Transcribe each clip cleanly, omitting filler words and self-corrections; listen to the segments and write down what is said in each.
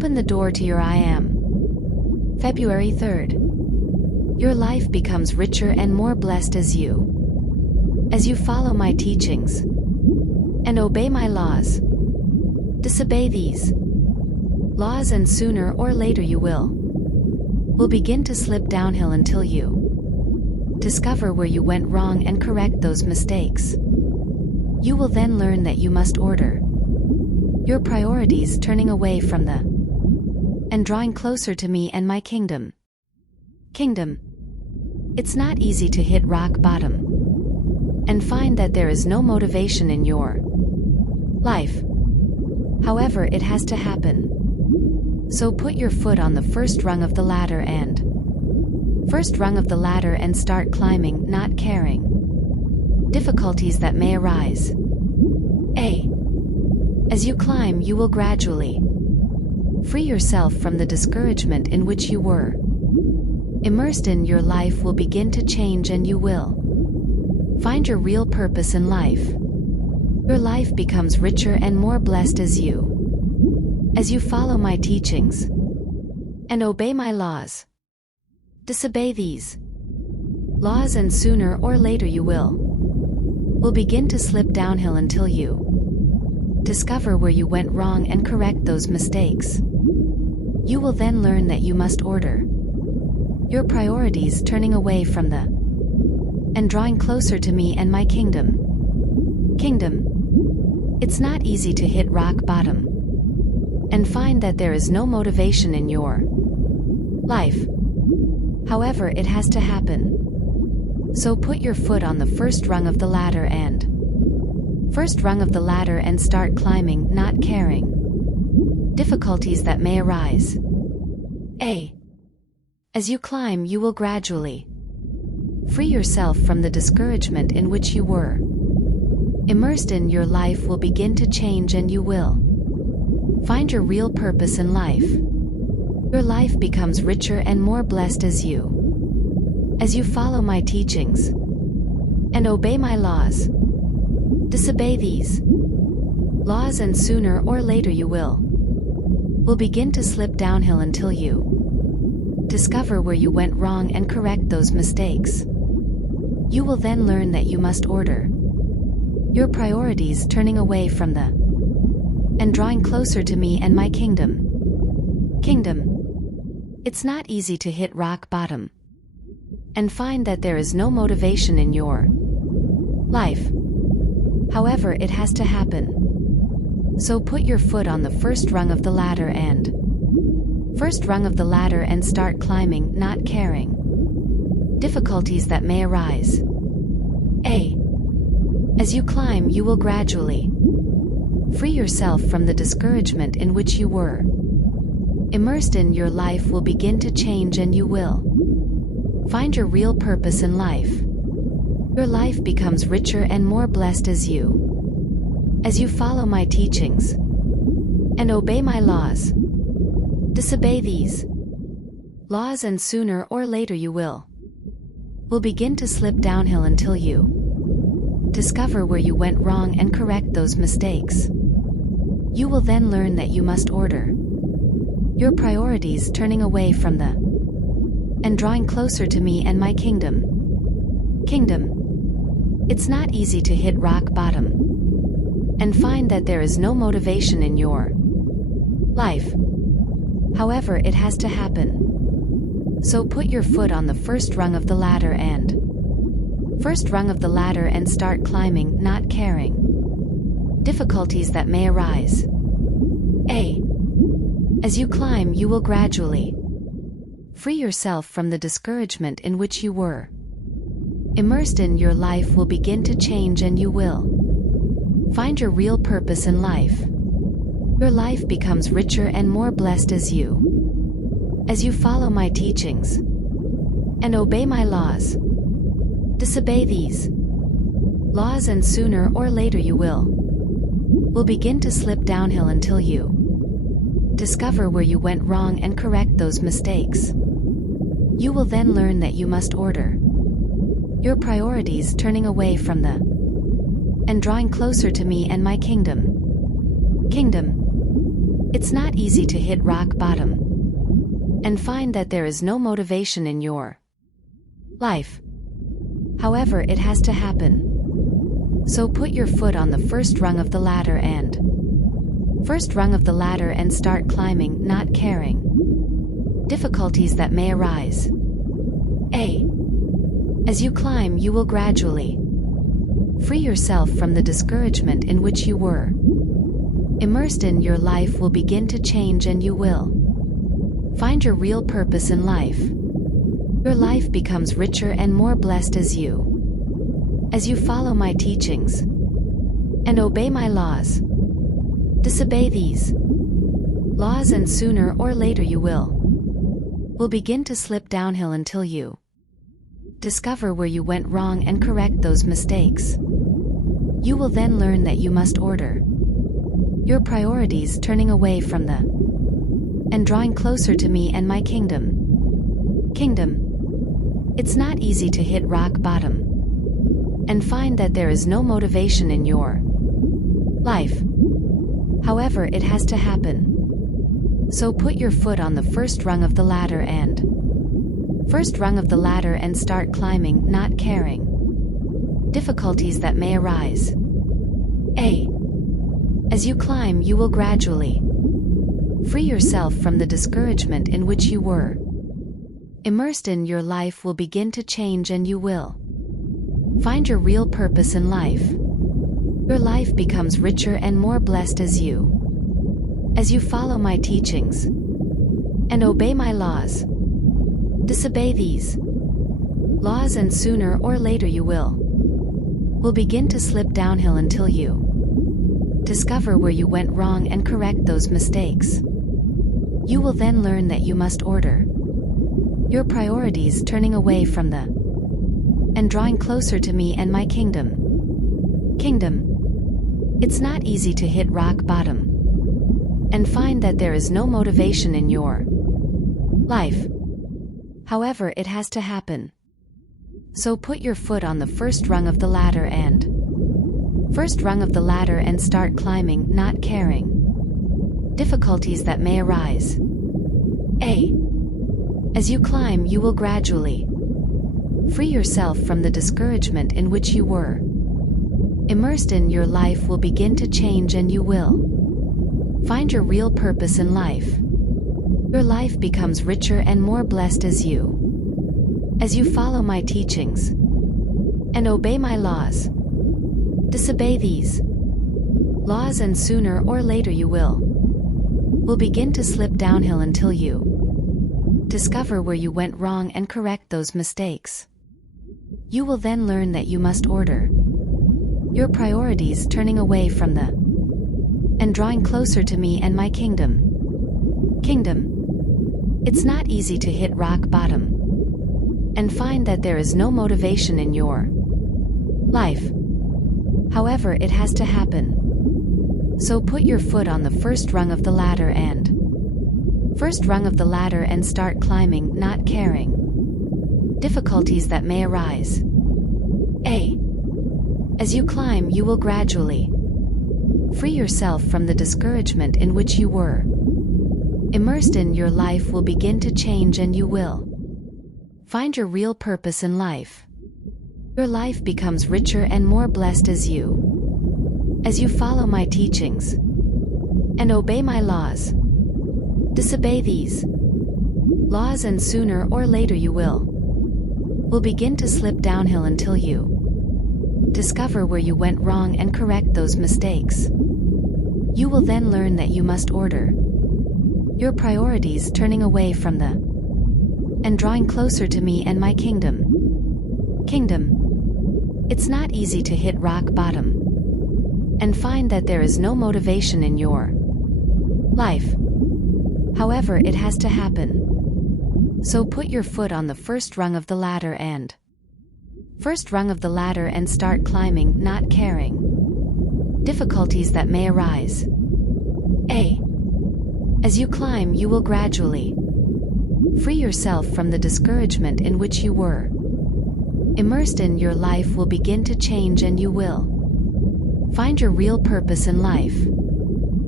Open the door to your I am. February 3rd. Your life becomes richer and more blessed as you follow my teachings and obey my laws. Disobey these laws and sooner or later you will begin to slip downhill until you discover where you went wrong and correct those mistakes. You will then learn that you must order your priorities, turning away from the and drawing closer to me and my kingdom. It's not easy to hit rock bottom and find that there is no motivation in your life. However, it has to happen. So put your foot on the first rung of the ladder and start climbing, not caring difficulties that may arise. As you climb, you will gradually free yourself from the discouragement in which you were immersed in. Your life will begin to change and you will find your real purpose in life. Your life becomes richer and more blessed as you follow my teachings and obey my laws. Disobey these laws and sooner or later you will begin to slip downhill until you discover where you went wrong and correct those mistakes. You will then learn that you must order your priorities, turning away from the and drawing closer to me and my kingdom. It's not easy to hit rock bottom and find that there is no motivation in your life. However, it has to happen. So put your foot on the first rung of the ladder and start climbing, not caring difficulties that may arise. As you climb, you will gradually free yourself from the discouragement in which you were immersed in. Your life will begin to change and you will find your real purpose in life. Your life becomes richer and more blessed as you follow my teachings and obey my laws. Disobey these laws and sooner or later you will begin to slip downhill until you discover where you went wrong and correct those mistakes. You will then learn that you must order your priorities, turning away from the and drawing closer to me and my kingdom. It's not easy to hit rock bottom and find that there is no motivation in your life. However, it has to happen. So put your foot on the first rung of the ladder and start climbing, not caring difficulties that may arise. As you climb, you will gradually free yourself from the discouragement in which you were immersed in. Your life will begin to change and you will find your real purpose in life. Your life becomes richer and more blessed as you follow my teachings and obey my laws. Disobey these laws and sooner or later you will begin to slip downhill until you discover where you went wrong and correct those mistakes. You will then learn that you must order your priorities, turning away from the and drawing closer to me and my kingdom. It's not easy to hit rock bottom and find that there is no motivation in your life. However, it has to happen. So put your foot on the first rung of the ladder and start climbing, not caring difficulties that may arise. As you climb, you will gradually free yourself from the discouragement in which you were immersed in. Your life will begin to change and you will find your real purpose in life. Your life becomes richer and more blessed as you follow my teachings and obey my laws. Disobey these laws and sooner or later you will begin to slip downhill until you discover where you went wrong and correct those mistakes. You will then learn that you must order your priorities, turning away from the and drawing closer to me and my kingdom. It's not easy to hit rock bottom and find that there is no motivation in your life. However, it has to happen. So put your foot on the first rung of the ladder and start climbing, not caring difficulties that may arise. As you climb, you will gradually free yourself from the discouragement in which you were immersed in. Your life will begin to change and you will find your real purpose in life. Your life becomes richer and more blessed as you follow my teachings and obey my laws. Disobey these laws and sooner or later you will begin to slip downhill until you discover where you went wrong and correct those mistakes. You will then learn that you must order your priorities, turning away from the and drawing closer to me and my kingdom. It's not easy to hit rock bottom and find that there is no motivation in your life. However, it has to happen. So put your foot on the first rung of the ladder and start climbing, not caring difficulties that may arise. As you climb, you will gradually free yourself from the discouragement in which you were immersed in. Your life will begin to change and you will find your real purpose in life. Your life becomes richer and more blessed as you follow my teachings and obey my laws. Disobey these laws and sooner or later you will begin to slip downhill until you discover where you went wrong and correct those mistakes. You will then learn that you must order your priorities, turning away from the and drawing closer to me and my kingdom. It's not easy to hit rock bottom and find that there is no motivation in your life. However, it has to happen. So put your foot on the first rung of the ladder and start climbing, not caring difficulties that may arise. As you climb, you will gradually free yourself from the discouragement in which you were immersed in. Your life will begin to change and you will find your real purpose in life. Your life becomes richer and more blessed as you follow my teachings and obey my laws. Disobey these laws and sooner or later you will begin to slip downhill until you discover where you went wrong and correct those mistakes. You will then learn that you must order your priorities, turning away from the and drawing closer to me and my kingdom. It's not easy to hit rock bottom and find that there is no motivation in your life. However, it has to happen. So put your foot on the first rung of the ladder and start climbing, not caring difficulties that may arise. As you climb, you will gradually free yourself from the discouragement in which you were immersed in. Your life will begin to change and you will find your real purpose in life. Your life becomes richer and more blessed as you follow my teachings and obey my laws. Disobey these laws and sooner or later you will begin to slip downhill until you discover where you went wrong and correct those mistakes. You will then learn that you must order your priorities, turning away from the and drawing closer to me and my kingdom. It's not easy to hit rock bottom and find that there is no motivation in your life. However, it has to happen. So put your foot on the first rung of the ladder and start climbing, not caring difficulties that may arise. As you climb, you will gradually free yourself from the discouragement in which you were immersed in. Your life will begin to change and you will find your real purpose in life.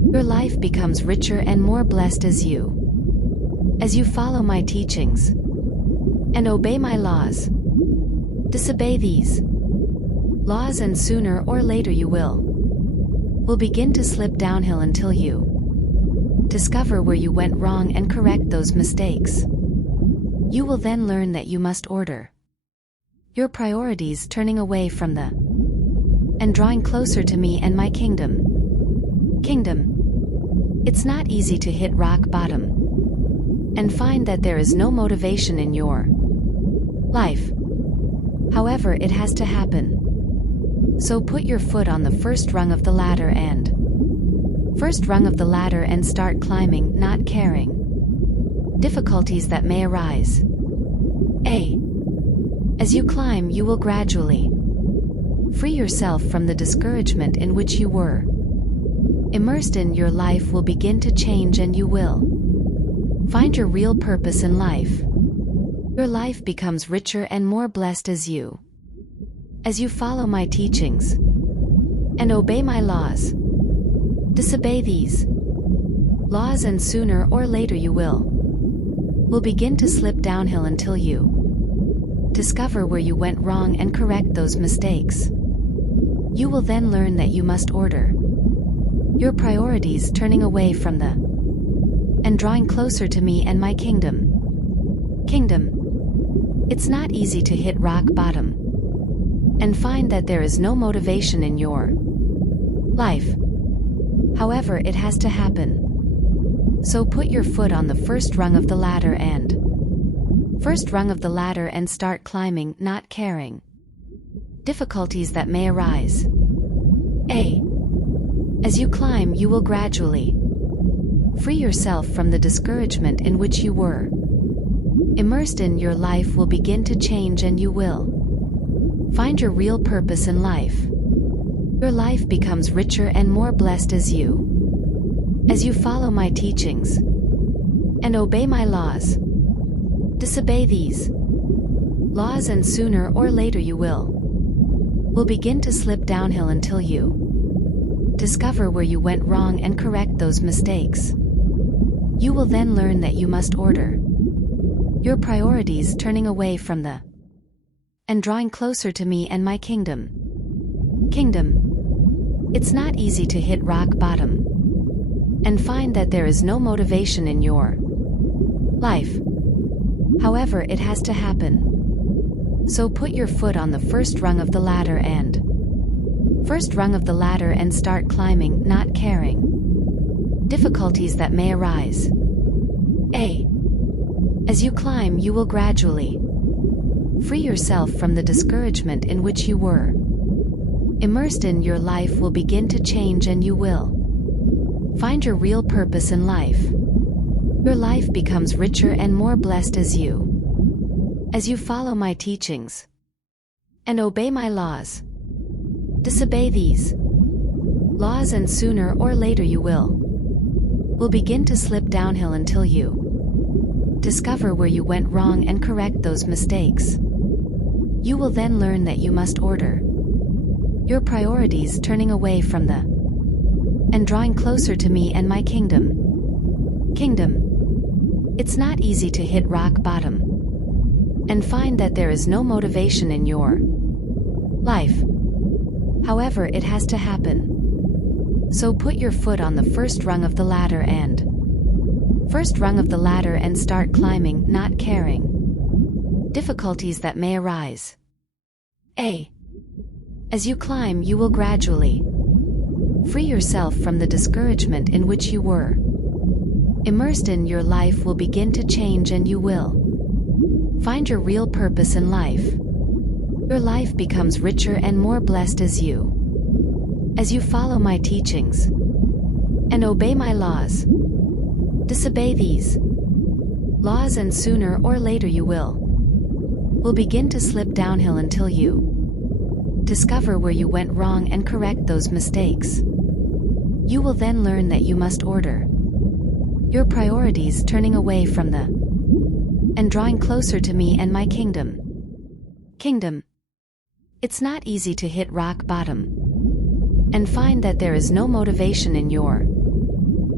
Your life becomes richer and more blessed as you follow my teachings and obey my laws. Disobey these laws and sooner or later you will begin to slip downhill until you discover where you went wrong and correct those mistakes. You will then learn that you must order your priorities, turning away from the and drawing closer to me and my kingdom. It's not easy to hit rock bottom and find that there is no motivation in your life. However, it has to happen. So put your foot on the first rung of the ladder and start climbing, not caring difficulties that may arise. As you climb, you will gradually free yourself from the discouragement in which you were immersed in. Your life will begin to change and you will find your real purpose in life. Your life becomes richer and more blessed as you follow my teachings and obey my laws. Disobey these laws and sooner or later you will begin to slip downhill until you discover where you went wrong and correct those mistakes. You will then learn that you must order your priorities, turning away from the and drawing closer to me and my kingdom. It's not easy to hit rock bottom and find that there is no motivation in your life. However, it has to happen. So put your foot on the first rung of the ladder and start climbing, not caring difficulties that may arise. As you climb, you will gradually free yourself from the discouragement in which you were immersed in. Your life will begin to change and you will find your real purpose in life. Your life becomes richer and more blessed as you follow my teachings and obey my laws. Disobey these laws and sooner or later you will begin to slip downhill until you discover where you went wrong and correct those mistakes. You will then learn that you must order your priorities, turning away from the and drawing closer to me and my kingdom. It's not easy to hit rock bottom and find that there is no motivation in your life. However, it has to happen. So put your foot on the first rung of the ladder and start climbing, not caring difficulties that may arise. As you climb, you will gradually free yourself from the discouragement in which you were immersed in. Your life will begin to change and you will find your real purpose in life. Your life becomes richer and more blessed as you follow my teachings and obey my laws. Disobey these laws and sooner or later you will begin to slip downhill until you discover where you went wrong and correct those mistakes. You will then learn that you must order your priorities, turning away from the and drawing closer to me and my kingdom. It's not easy to hit rock bottom and find that there is no motivation in your life. However, it has to happen. So put your foot on the first rung of the ladder and start climbing, not caring difficulties that may arise. As you climb, you will gradually free yourself from the discouragement in which you were immersed in. Your life will begin to change and you will find your real purpose in life. Your life becomes richer and more blessed as you follow my teachings and obey my laws. Disobey these laws and sooner or later you will begin to slip downhill until you discover where you went wrong and correct those mistakes. You will then learn that you must order your priorities, turning away from the and drawing closer to me and my kingdom. It's not easy to hit rock bottom and find that there is no motivation in your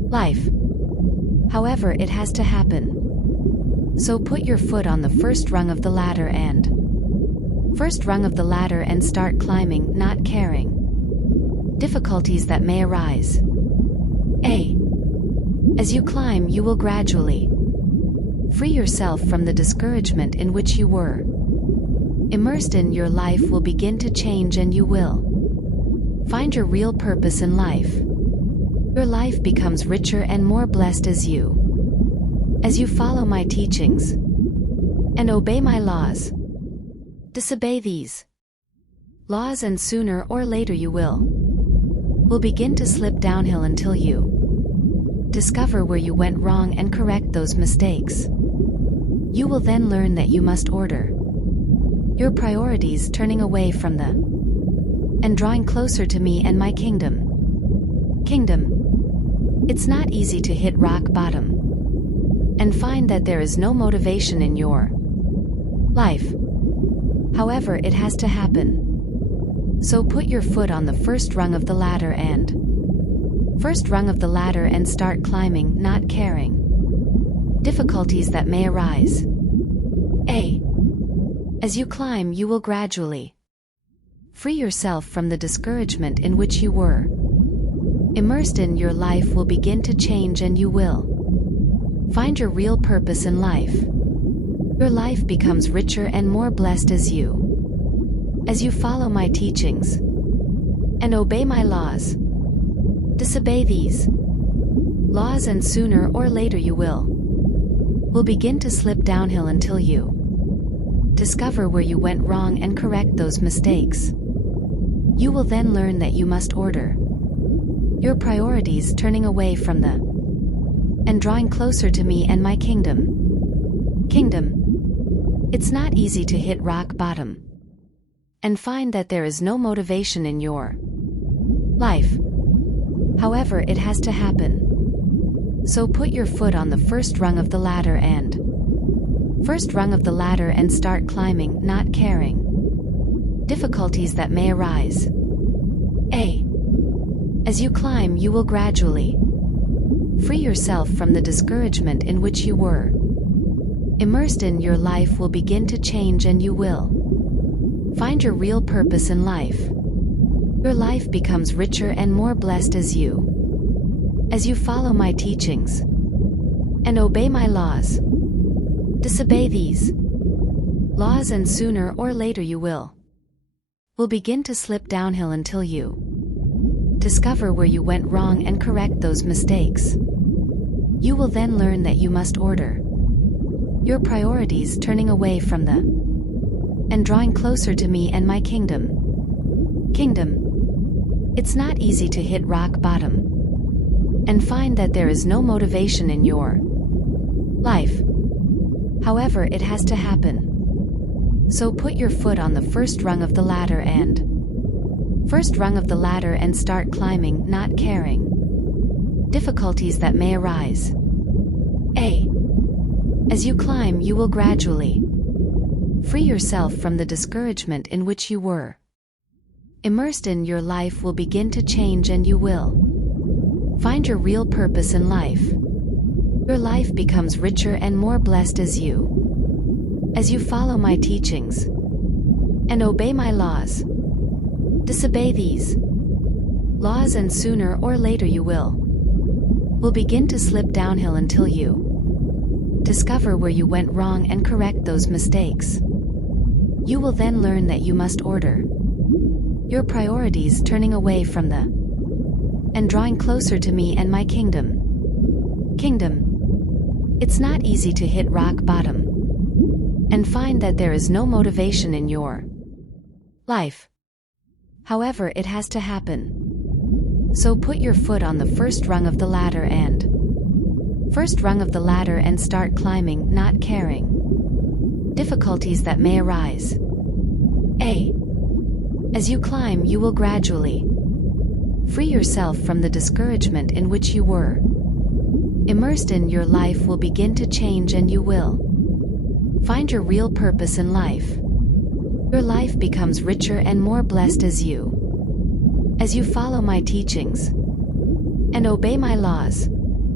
life. However, it has to happen. So put your foot on the first rung of the ladder and start climbing, not caring difficulties that may arise. A. As you climb, you will gradually free yourself from the discouragement in which you were immersed in. Your life will begin to change and you will find your real purpose in life. Your life becomes richer and more blessed as you follow my teachings and obey my laws. Disobey these laws and sooner or later you will begin to slip downhill until you discover where you went wrong and correct those mistakes. You will then learn that you must order your priorities, turning away from the and drawing closer to me and my kingdom. It's not easy to hit rock bottom and find that there is no motivation in your life. However, it has to happen. So put your foot on the first rung of the ladder and start climbing, not caring difficulties that may arise. A. As you climb, you will gradually free yourself from the discouragement in which you were immersed in. Your life will begin to change and you will find your real purpose in life. Your life becomes richer and more blessed as you follow my teachings and obey my laws. Disobey these laws and sooner or later you will begin to slip downhill until you discover where you went wrong and correct those mistakes. You will then learn that you must order your priorities, turning away from the and drawing closer to me and my kingdom. It's not easy to hit rock bottom and find that there is no motivation in your life. However, it has to happen. So put your foot on the first rung of the ladder and start climbing, not caring difficulties that may arise. A. As you climb, you will gradually free yourself from the discouragement in which you were immersed in. Your life will begin to change and you will find your real purpose in life. Your life becomes richer and more blessed as you follow my teachings and obey my laws. Disobey these laws and sooner or later you will begin to slip downhill until you discover where you went wrong and correct those mistakes. You will then learn that you must order your priorities, turning away from the and drawing closer to me and my kingdom. It's not easy to hit rock bottom and find that there is no motivation in your life. However, it has to happen. So put your foot on the first rung of the ladder and start climbing, not caring difficulties that may arise. A. As you climb, you will gradually free yourself from the discouragement in which you were immersed in. Your life will begin to change and you will find your real purpose in life. Your life becomes richer and more blessed as you follow my teachings and obey my laws. Disobey these laws and sooner or later you will begin to slip downhill until you discover where you went wrong and correct those mistakes. You will then learn that you must order your priorities, turning away from the and drawing closer to me and my kingdom. It's not easy to hit rock bottom and find that there is no motivation in your life. However, it has to happen. So put your foot on the first rung of the ladder and start climbing, not caring difficulties that may arise. A. As you climb, you will gradually free yourself from the discouragement in which you were immersed in. Your life will begin to change and you will find your real purpose in life. Your life becomes richer and more blessed as you follow my teachings and obey my laws.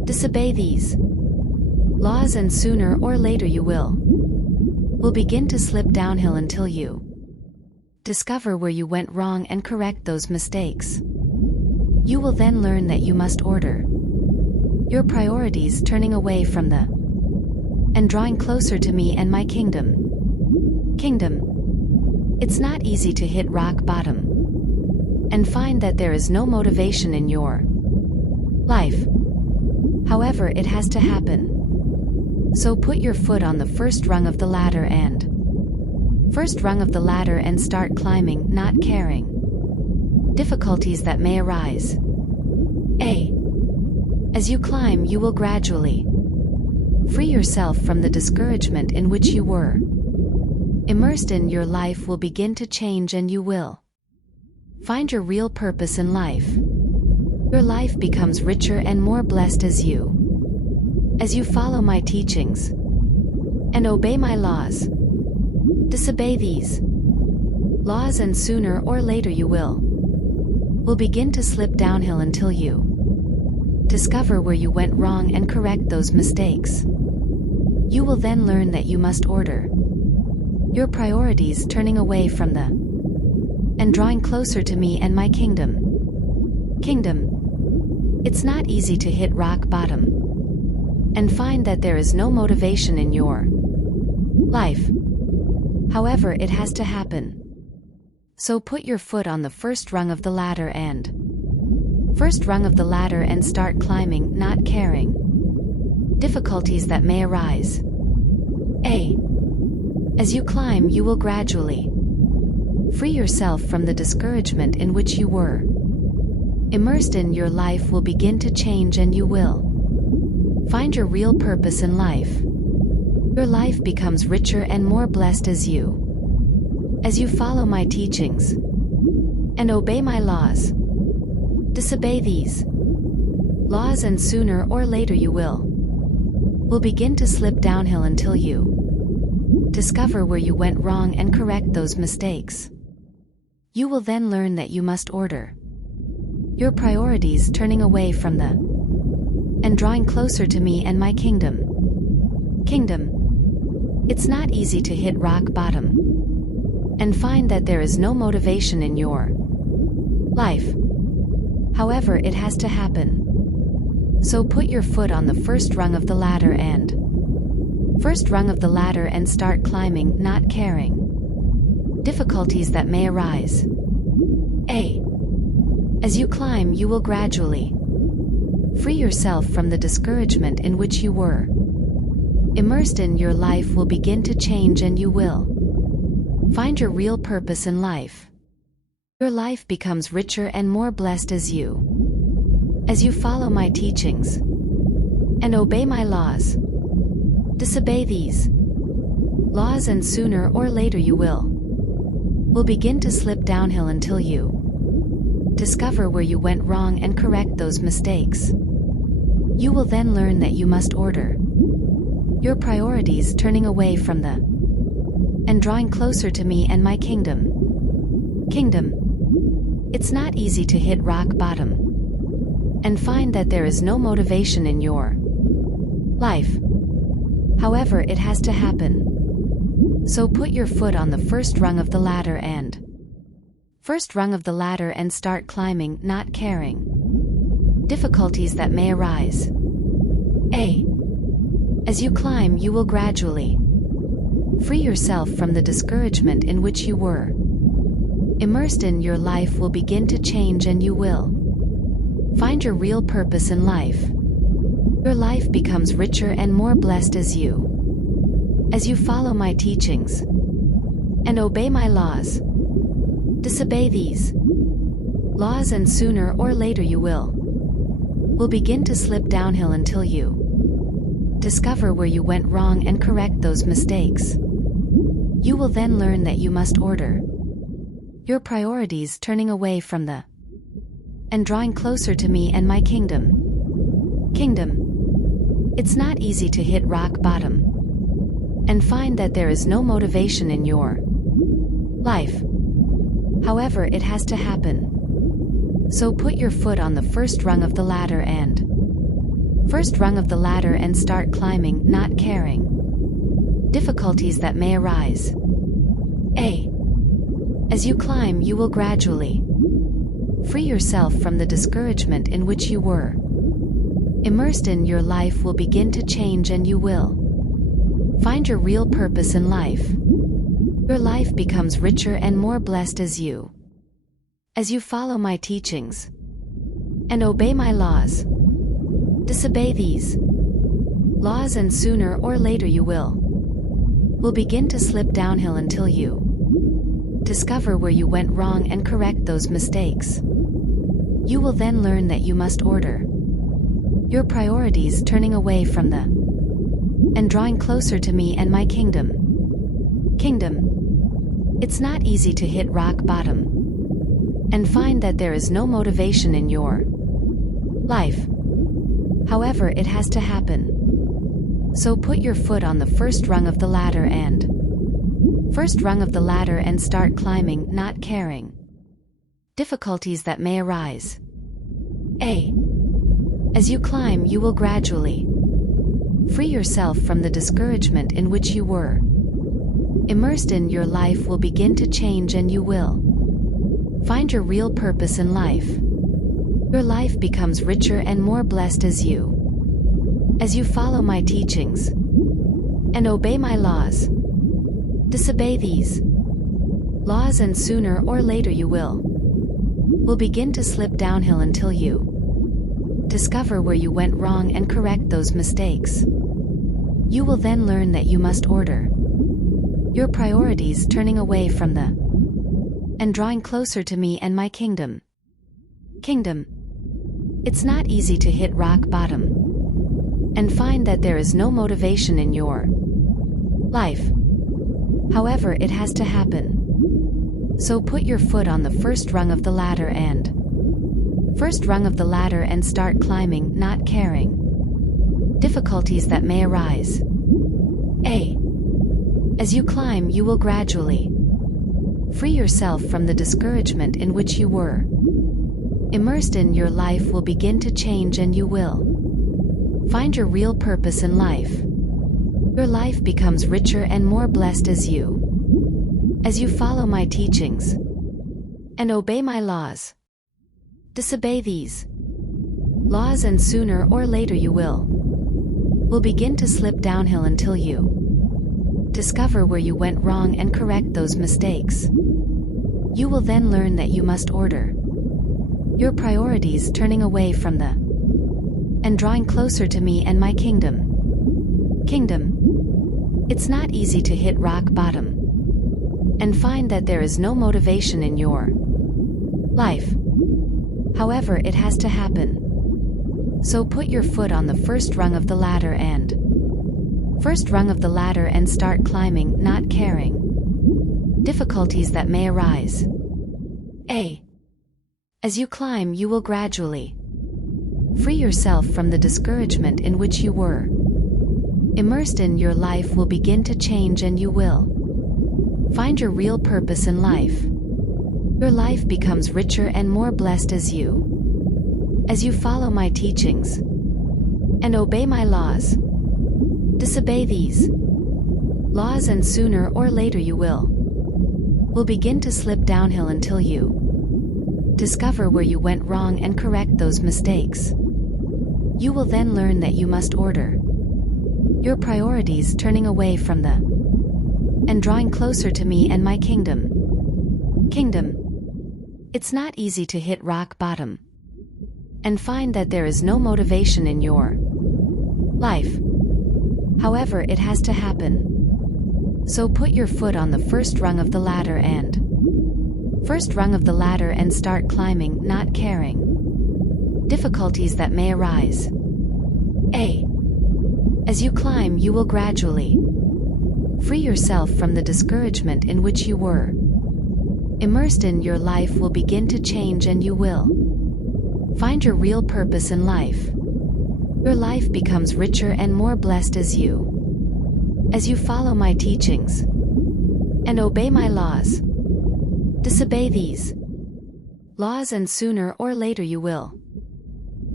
Disobey these laws and sooner or later you will begin to slip downhill until you discover where you went wrong and correct those mistakes. You will then learn that you must order your priorities, turning away from the and drawing closer to me and my kingdom. It's not easy to hit rock bottom and find that there is no motivation in your life. However, it has to happen. So put your foot on the first rung of the ladder and start climbing, not caring difficulties that may arise. As you climb, you will gradually free yourself from the discouragement in which you were immersed in. Your life will begin to change and you will find your real purpose in life. Your life becomes richer and more blessed as you follow my teachings and obey my laws. Disobey these laws and sooner or later you will begin to slip downhill until you discover where you went wrong and correct those mistakes. You will then learn that you must order your priorities, turning away from the and drawing closer to me and my kingdom. It's not easy to hit rock bottom and find that there is no motivation in your life. However, it has to happen. So put your foot on the first rung of the ladder and start climbing, not caring difficulties that may arise. As you climb, you will gradually free yourself from the discouragement in which you were immersed in. Your life will begin to change and you will find your real purpose in life. Your life becomes richer and more blessed as you follow my teachings and obey my laws. Disobey these laws and sooner or later you will begin to slip downhill until you discover where you went wrong and correct those mistakes. You will then learn that you must order your priorities, turning away from the and drawing closer to me and my kingdom. It's not easy to hit rock bottom and find that there is no motivation in your life. However, it has to happen. So put your foot on the first rung of the ladder and start climbing, not caring difficulties that may arise. As you climb, you will gradually free yourself from the discouragement in which you were immersed in. Your life will begin to change and you will find your real purpose in life. Your life becomes richer and more blessed as you follow my teachings and obey my laws. Disobey these laws and sooner or later you will begin to slip downhill until you discover where you went wrong and correct those mistakes. You will then learn that you must order your priorities, turning away from the and drawing closer to me and my kingdom. It's not easy to hit rock bottom and find that there is no motivation in your life. However, it has to happen. So put your foot on the first rung of the ladder and start climbing, not caring difficulties that may arise. As you climb, you will gradually free yourself from the discouragement in which you were immersed in. Your life will begin to change and you will find your real purpose in life. Your life becomes richer and more blessed as you follow my teachings and obey my laws. Disobey these laws and sooner or later you will begin to slip downhill until you discover where you went wrong and correct those mistakes. You will then learn that you must order your priorities, turning away from the and drawing closer to me and my kingdom. It's not easy to hit rock bottom and find that there is no motivation in your life. However, it has to happen. So put your foot on the first rung of the ladder and First rung of the ladder and start climbing, not caring. Difficulties that may arise. A. As you climb, you will gradually free yourself from the discouragement in which you were immersed in. Your life will begin to change and you will find your real purpose in life. Your life becomes richer and more blessed as you follow my teachings and obey my laws. Disobey these laws and sooner or later you will begin to slip downhill until you discover where you went wrong and correct those mistakes. You will then learn that you must order your priorities, turning away from the and drawing closer to me and my kingdom. It's not easy to hit rock bottom and find that there is no motivation in your life. However, it has to happen. So put your foot on the first rung of the ladder and start climbing, not caring. Difficulties that may arise. A. As you climb, you will gradually free yourself from the discouragement in which you were immersed in. Your life will begin to change and you will find your real purpose in life. Your life becomes richer and more blessed as you follow my teachings and obey my laws. Disobey these laws and sooner or later you will begin to slip downhill until you discover where you went wrong and correct those mistakes. You will then learn that you must order your priorities, turning away from the and drawing closer to me and my kingdom. It's not easy to hit rock bottom and find that there is no motivation in your life. However, it has to happen. So put your foot on the first rung of the ladder and start climbing, not caring. Difficulties that may arise. A. As you climb, you will gradually free yourself from the discouragement in which you were immersed in. Your life will begin to change and you will find your real purpose in life. Your life becomes richer and more blessed as you follow my teachings and obey my laws. Disobey these laws and sooner or later you will begin to slip downhill until you discover where you went wrong and correct those mistakes. You will then learn that you must order your priorities, turning away from the and drawing closer to me and my kingdom. It's not easy to hit rock bottom and find that there is no motivation in your life. However, it has to happen. So put your foot on the first rung of the ladder and start climbing, not caring. Difficulties that may arise. A. As you climb, you will gradually free yourself from the discouragement in which you were immersed in. Your life will begin to change and you will find your real purpose in life. Your life becomes richer and more blessed as you follow my teachings and obey my laws. Disobey these laws and sooner or later you will begin to slip downhill until you discover where you went wrong and correct those mistakes. You will then learn that you must order your priorities, turning away from the and drawing closer to me and my kingdom. It's not easy to hit rock bottom and find that there is no motivation in your life. However, it has to happen. So put your foot on the first rung of the ladder and start climbing, not caring. Difficulties that may arise. A. As you climb, you will gradually free yourself from the discouragement in which you were immersed in. Your life will begin to change and you will find your real purpose in life. Your life becomes richer and more blessed as you follow my teachings and obey my laws. Disobey these laws and sooner or later you will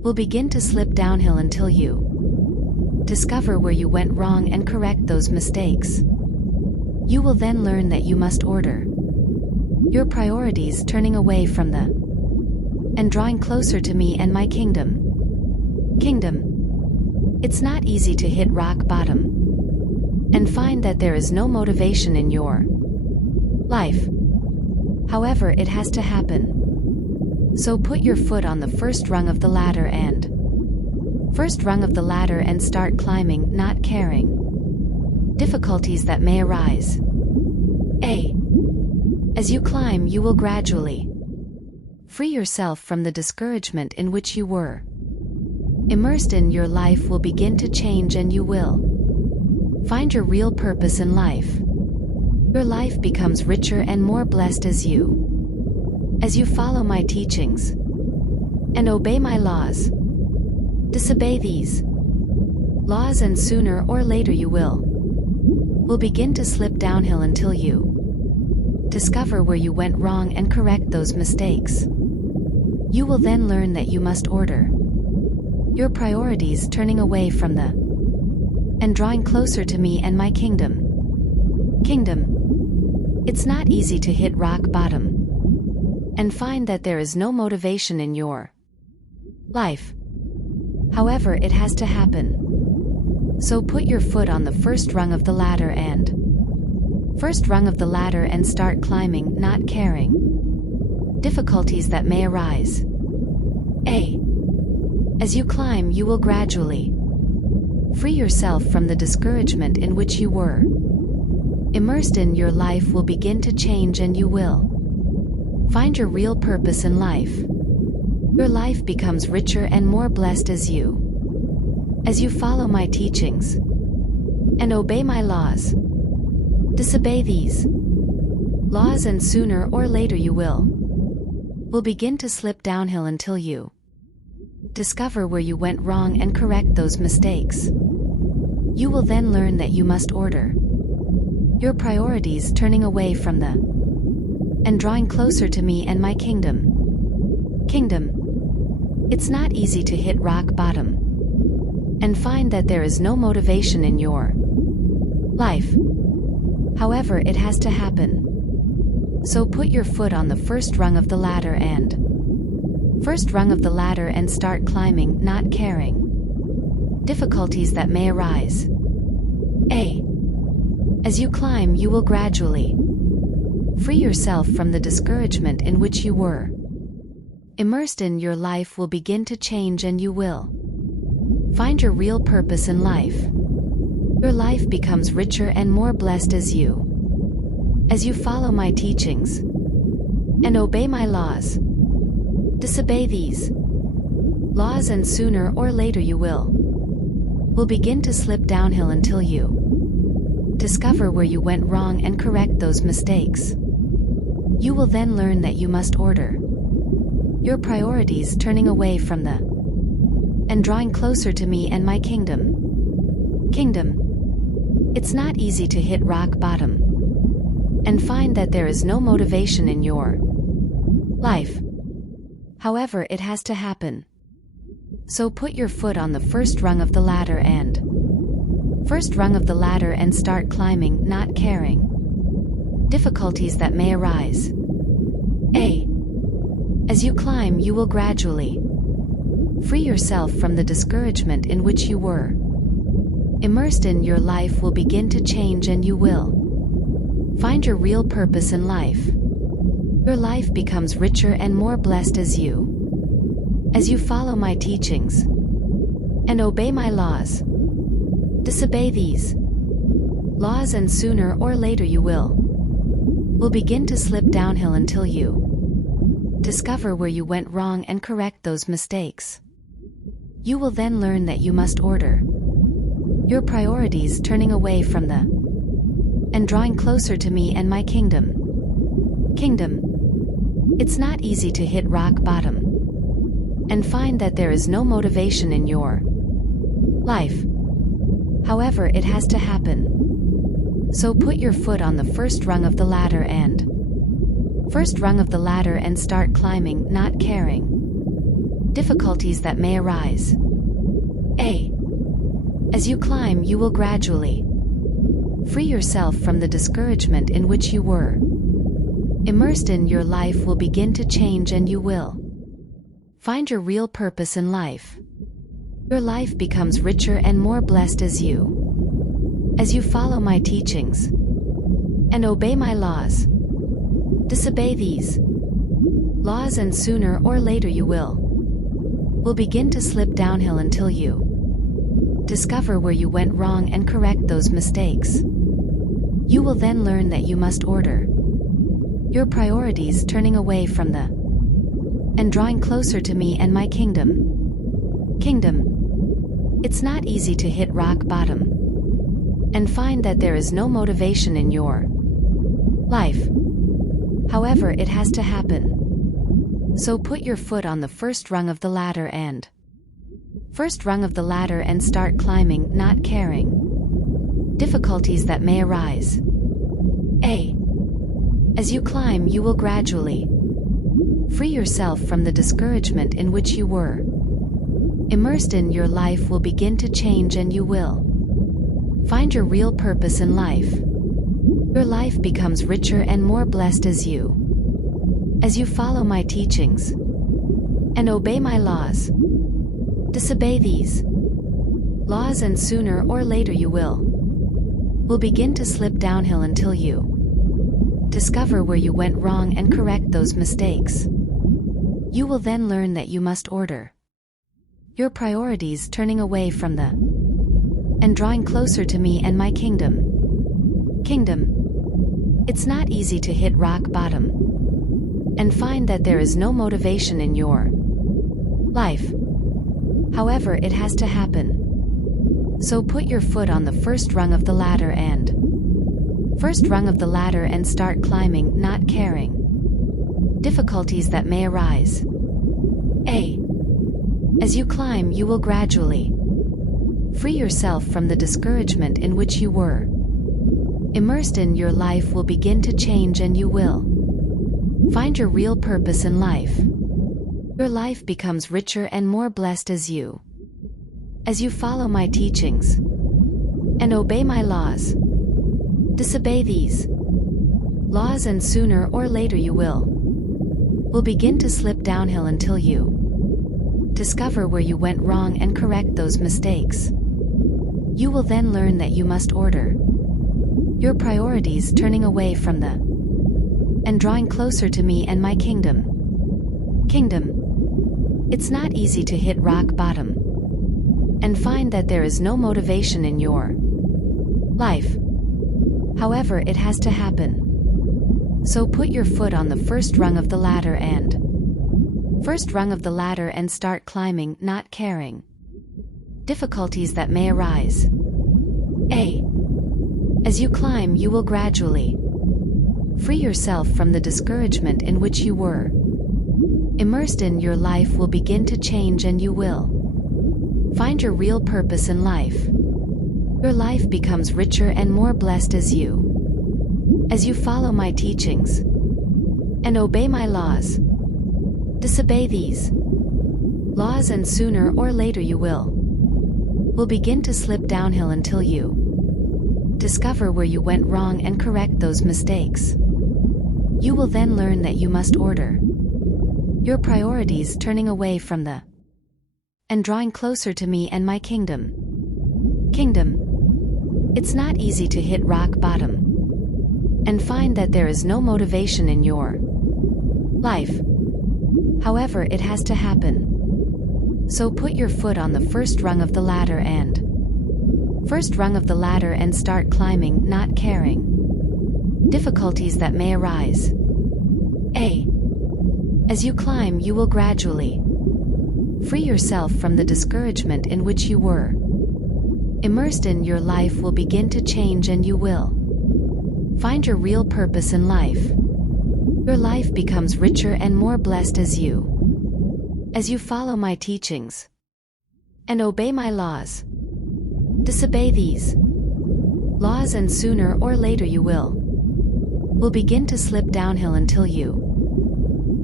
will begin to slip downhill until you discover where you went wrong and correct those mistakes. You will then learn that you must order your priorities, turning away from the and drawing closer to me and my kingdom. It's not easy to hit rock bottom and find that there is no motivation in your life. However, it has to happen. So put your foot on the first rung of the ladder and start climbing, not caring difficulties that may arise. As you climb, you will gradually free yourself from the discouragement in which you were immersed in. Your life will begin to change and you will find your real purpose in life. Your life becomes richer and more blessed as you follow my teachings and obey my laws. Disobey these laws and sooner or later you will begin to slip downhill until you discover where you went wrong and correct those mistakes. You will then learn that you must order your priorities, turning away from the and drawing closer to me and my kingdom. It's not easy to hit rock bottom and find that there is no motivation in your life. However, it has to happen. So put your foot on the first rung of the ladder and start climbing, not caring difficulties that may arise. As you climb, you will gradually free yourself from the discouragement in which you were immersed in. Your life will begin to change and you will find your real purpose in life. Your life becomes richer and more blessed as you follow my teachings and obey my laws. Disobey these laws and sooner or later you will begin to slip downhill until you discover where you went wrong and correct those mistakes. You will then learn that you must order your priorities, turning away from the and drawing closer to me and my kingdom. It's not easy to hit rock bottom and find that there is no motivation in your life. However, it has to happen. So put your foot on the first rung of the ladder and start climbing, not caring difficulties that may arise. As you climb, you will gradually free yourself from the discouragement in which you were immersed in. Your life will begin to change and you will find your real purpose in life. Your life becomes richer and more blessed as you follow my teachings and obey my laws. Disobey these laws and sooner or later you will begin to slip downhill until you discover where you went wrong and correct those mistakes. You will then learn that you must order your priorities, turning away from the and drawing closer to me and my kingdom. It's not easy to hit rock bottom and find that there is no motivation in your life. However, it has to happen. So put your foot on the first rung of the ladder and start climbing, not caring difficulties that may arise. As you climb, you will gradually free yourself from the discouragement in which you were immersed in. Your life will begin to change and you will find your real purpose in life. Your life becomes richer and more blessed as you follow my teachings and obey my laws. Disobey these laws and sooner or later you will begin to slip downhill until you discover where you went wrong and correct those mistakes. You will then learn that you must order your priorities, turning away from the and drawing closer to me and my kingdom. It's not easy to hit rock bottom and find that there is no motivation in your life. However, it has to happen. So put your foot on the first rung of the ladder and start climbing, not caring Difficulties that may arise. A. As you climb, you will gradually free yourself from the discouragement in which you were immersed in. Your life will begin to change and you will find your real purpose in life. Your life becomes richer and more blessed as you follow my teachings and obey my laws. Disobey these laws and sooner or later you will begin to slip downhill until you discover where you went wrong and correct those mistakes. You will then learn that you must order your priorities, turning away from the and drawing closer to me and my kingdom. It's not easy to hit rock bottom and find that there is no motivation in your life. However, it has to happen. So put your foot on the first rung of the ladder and start climbing, not caring difficulties that may arise. A. As you climb, you will gradually free yourself from the discouragement in which you were immersed in. Your life will begin to change and you will find your real purpose in life. Your life becomes richer and more blessed as you follow my teachings and obey my laws. Disobey these laws and sooner or later you will begin to slip downhill until you discover where you went wrong and correct those mistakes. You will then learn that you must order your priorities, turning away from the and drawing closer to me and my kingdom. It's not easy to hit rock bottom and find that there is no motivation in your life. However, it has to happen. So put your foot on the first rung of the ladder and start climbing, not caring difficulties that may arise. A. As you climb, you will gradually free yourself from the discouragement in which you were immersed in. Your life will begin to change and you will find your real purpose in life. Your life becomes richer and more blessed as you follow my teachings and obey my laws. Disobey these laws and sooner or later you will begin to slip downhill until you discover where you went wrong and correct those mistakes. You will then learn that you must order your priorities, turning away from the and drawing closer to me and my kingdom. It's not easy to hit rock bottom and find that there is no motivation in your life. However, it has to happen. So put your foot on the first rung of the ladder and start climbing, not caring difficulties that may arise. A. As you climb, you will gradually free yourself from the discouragement in which you were immersed in. Your life will begin to change and you will find your real purpose in life. Your life becomes richer and more blessed as you follow my teachings and obey my laws. Disobey these laws and sooner or later you will begin to slip downhill until you discover where you went wrong and correct those mistakes. You will then learn that you must order your priorities, turning away from the and drawing closer to me and my kingdom. It's not easy to hit rock bottom and find that there is no motivation in your life. However, it has to happen. So put your foot on the first rung of the ladder and start climbing, not caring difficulties that may arise. A. As you climb, you will gradually free yourself from the discouragement in which you were immersed in. Your life will begin to change and you will find your real purpose in life. Your life becomes richer and more blessed as you follow my teachings and obey my laws. Disobey these laws and sooner or later you will begin to slip downhill until you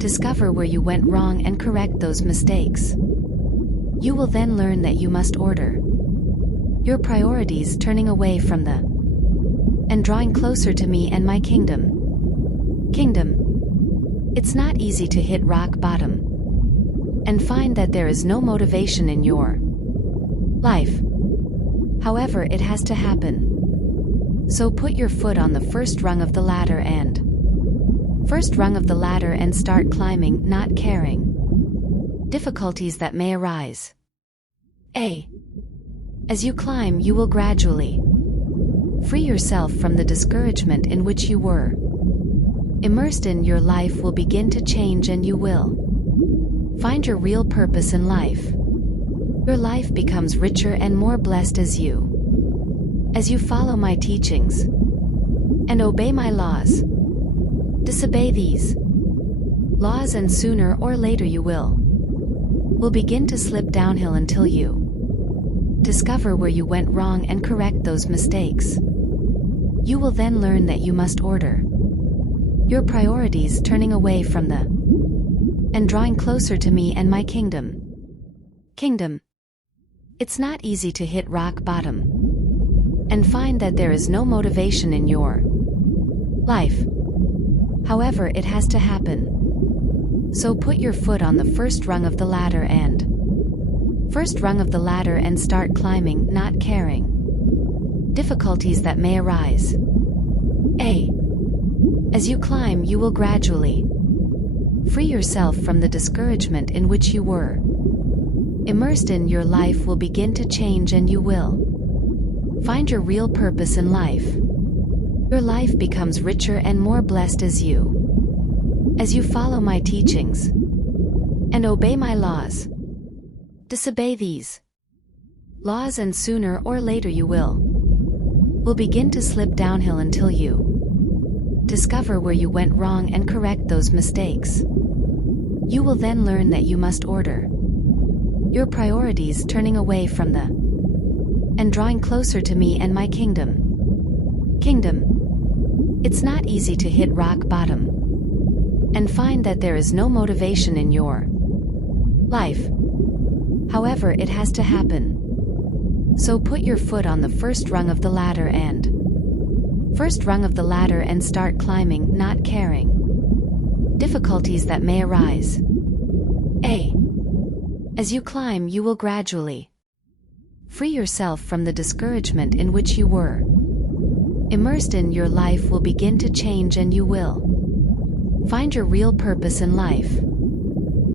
Discover where you went wrong and correct those mistakes. You will then learn that you must order your priorities, turning away from the and drawing closer to me and my kingdom. Kingdom. It's not easy to hit rock bottom and find that there is no motivation in your life. However, it has to happen. So put your foot on the first rung of the ladder and start climbing, not caring difficulties that may arise. As you climb, you will gradually free yourself from the discouragement in which you were immersed in. Your life will begin to change and you will find your real purpose in life. Your life becomes richer and more blessed as you follow my teachings and obey my laws. Disobey these laws and sooner or later you will begin to slip downhill until you discover where you went wrong and correct those mistakes. You will then learn that you must order your priorities, turning away from the and drawing closer to me and my kingdom. Kingdom. It's not easy to hit rock bottom and find that there is no motivation in your life. However, it has to happen. So put your foot on the first rung of the ladder and start climbing, not caring difficulties that may arise. As you climb, you will gradually free yourself from the discouragement in which you were immersed in. Your life will begin to change and you will find your real purpose in life. Your life becomes richer and more blessed as you follow my teachings and obey my laws. Disobey these laws and sooner or later you will begin to slip downhill until you discover where you went wrong and correct those mistakes. You will then learn that you must order your priorities, turning away from the and drawing closer to me and my kingdom. Kingdom. It's not easy to hit rock bottom and find that there is no motivation in your life. However, it has to happen. So put your foot on the first rung of the ladder and start climbing, not caring difficulties that may arise. As you climb, you will gradually free yourself from the discouragement in which you were immersed in. Your life will begin to change and you will find your real purpose in life.